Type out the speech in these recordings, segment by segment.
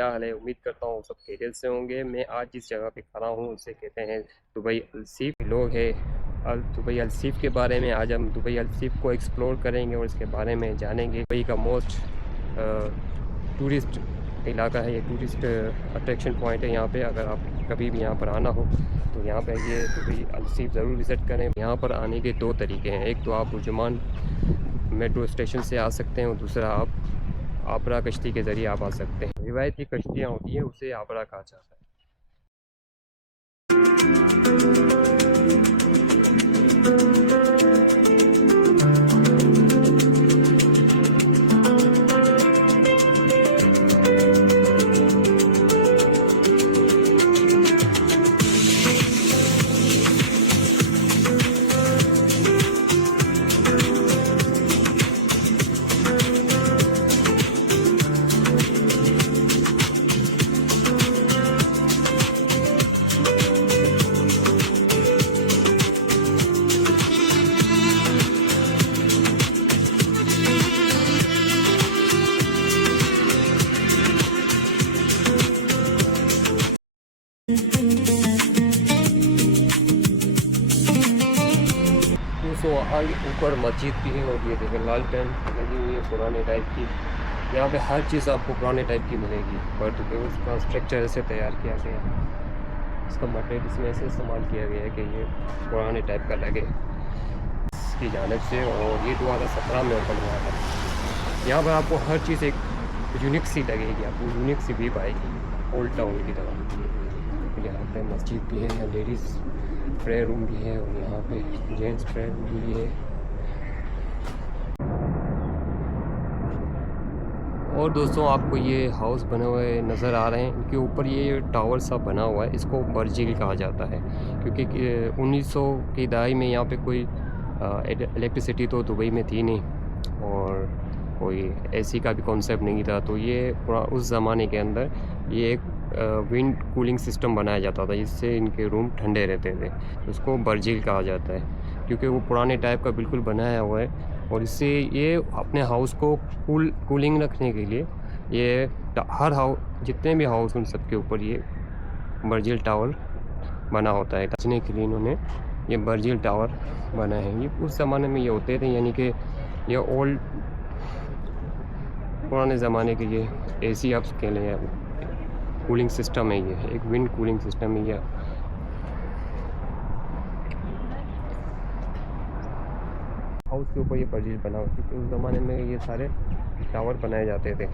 क्या हाल है। उम्मीद करता हूँ सब खैरियत से होंगे। मैं आज जिस जगह पे खड़ा हूँ उसे कहते हैं दुबई अलसीफ। लोग हैं दुबई अलसीफ के बारे में। आज हम दुबई अलसीफ को एक्सप्लोर करेंगे और इसके बारे में जानेंगे। दुबई का मोस्ट टूरिस्ट इलाका है, ये टूरिस्ट अट्रैक्शन पॉइंट है। यहाँ पे अगर आप कभी भी यहाँ पर आना हो तो यहाँ पे ये दुबई अलसीफ ज़रूर विज़िट करें। यहाँ पर आने के दो तरीके हैं, एक तो आप बुर्जुमान मेट्रो स्टेशन से आ सकते हैं और दूसरा आप आबरा कश्ती के ज़रिए आप आ सकते हैं। रिवायती कश्तियाँ होती हैं, उसे आबरा कहा जाता है। तो आगे ऊपर मस्जिद भी है और ये देखें लाल टेंट लगी हुई है पुराने टाइप की। यहाँ पे हर चीज़ आपको पुराने टाइप की मिलेगी, बट उसका स्ट्रक्चर ऐसे तैयार किया गया है, इसका मटेरियल इसमें ऐसे इस्तेमाल किया गया है कि ये पुराने टाइप का लगे इसकी जानिब से। और ये 2017 में ओपन हुआ था। यहाँ पर आपको हर चीज़ एक यूनिक सी लगेगी, आपको यूनिक सी भी पाएगी ओल्ड टाउन की तरह। यहाँ पे मस्जिद भी है, यहाँ लेडीज़ प्रेयर रूम भी है और यहाँ पे जेंट्स प्रेयर रूम भी है। और दोस्तों आपको ये हाउस बने हुए नज़र आ रहे हैं, इनके ऊपर ये टावर सा बना हुआ है, इसको बर्जिल कहा जाता है। क्योंकि 1900 की दहाई में यहाँ पे कोई इलेक्ट्रिसिटी तो दुबई में थी नहीं और कोई एसी का भी कॉन्सेप्ट नहीं था, तो ये उस ज़माने के अंदर ये एक विंड कूलिंग सिस्टम बनाया जाता था जिससे इनके रूम ठंडे रहते थे। उसको बर्जिल कहा जाता है क्योंकि वो पुराने टाइप का बिल्कुल बनाया हुआ है और इससे ये अपने हाउस को कूलिंग रखने के लिए ये हर हाउस जितने भी हाउस उन सब के ऊपर ये बर्जिल टावर बना होता है। बचने के लिए इन्होंने ये बर्जिल टावर बनाए हैं। ये उस ज़माने में ये होते थे, यानी कि ये ओल्ड पुराने ज़माने के ये एसी आप कह लें कूलिंग सिस्टम है, ये एक विंड कूलिंग सिस्टम है। ये हाउस के ऊपर ये बर्जिल बना हुआ क्योंकि उस ज़माने में ये सारे टावर बनाए जाते थे।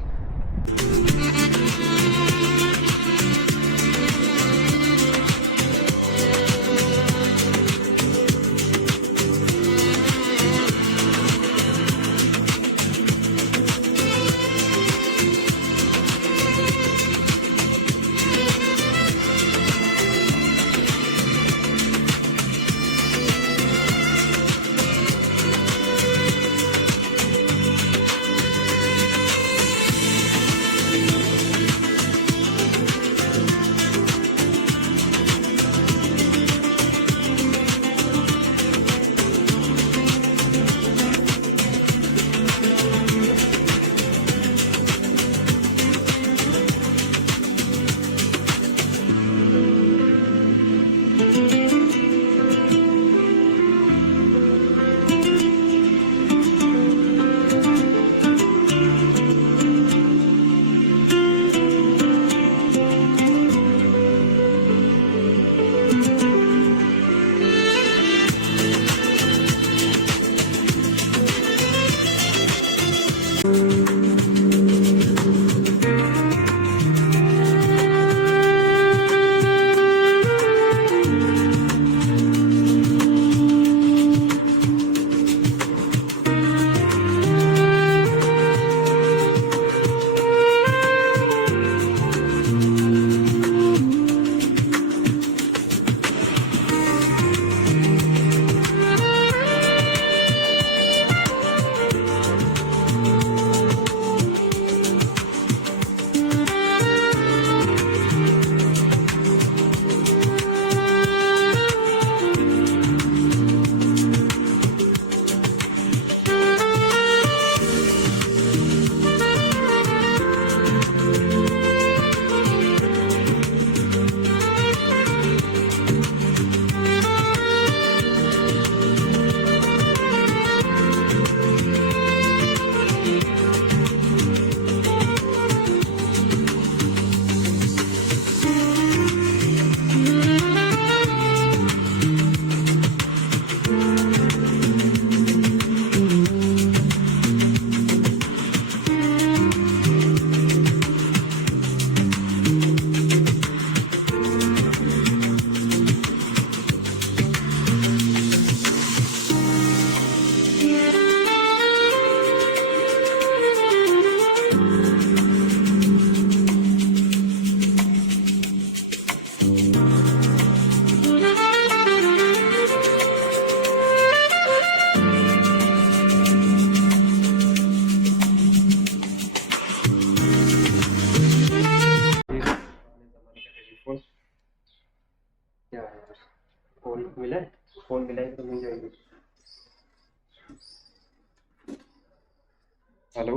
हेलो।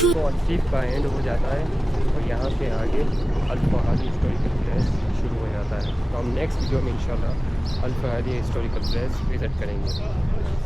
तो ट्रिप का एंड हो जाता है और यहाँ से आगे अल फहादी हिस्टोरिकल प्लेस शुरू हो जाता है। तो हम नेक्स्ट वीडियो में इंशाल्लाह अल फहादी हिस्टोरिकल प्लेस विज़िट करेंगे।